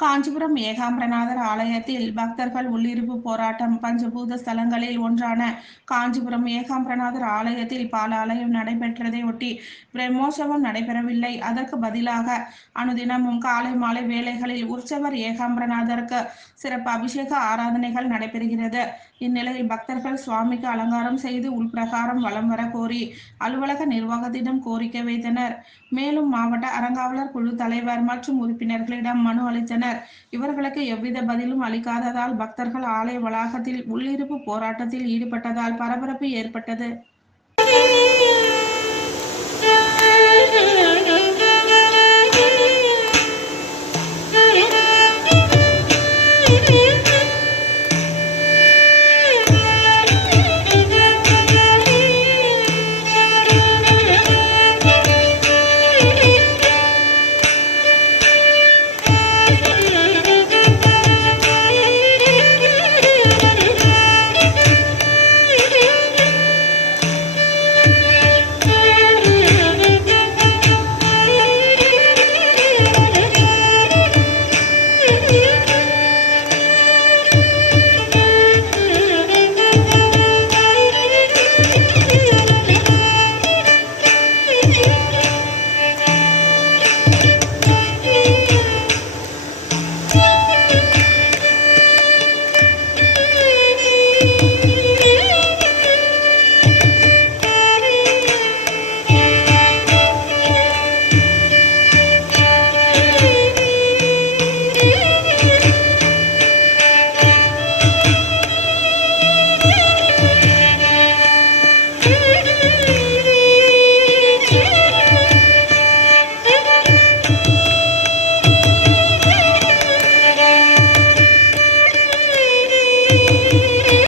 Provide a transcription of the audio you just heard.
காஞ்சிபுரம் ஏகாம்பரநாதர் ஆலயத்தில் பக்தர்கள் உள்ளிருப்பு போராட்டம் பஞ்சபூத ஸ்தலங்களில் ஒன்றான காஞ்சிபுரம் ஏகாம்பரநாதர் ஆலயத்தில் பாலாலயம் நடைபெற்றதை ஒட்டி பிரம்மோற்சவம் நடைபெறவில்லை. அதற்கு பதிலாக அனுதினமும் காலை மாலை வேளைகளில் உற்சவர் ஏகாம்பரநாதருக்கு சிறப்பு அபிஷேக ஆராதனைகள் நடைபெறுகிறது. இந்நிலையில் பக்தர்கள் சுவாமிக்கு அலங்காரம் செய்து உள்பிரகாரம் வலம் வர கோரி அலுவலக நிர்வாகத்திடம் கோரிக்கை வைத்தனர். மேலும் மாவட்ட அறங்காவலர் குழு தலைவர் மற்றும் உறுப்பினர்களிடம் மனு அளித்தனர். இவர்களுக்கு எவ்வித பதிலும் அளிக்காததால் பக்தர்கள் ஆலய வளாகத்தில் உள்ளிருப்பு போராட்டத்தில் ஈடுபட்டதால் பரபரப்பு ஏற்பட்டது. Música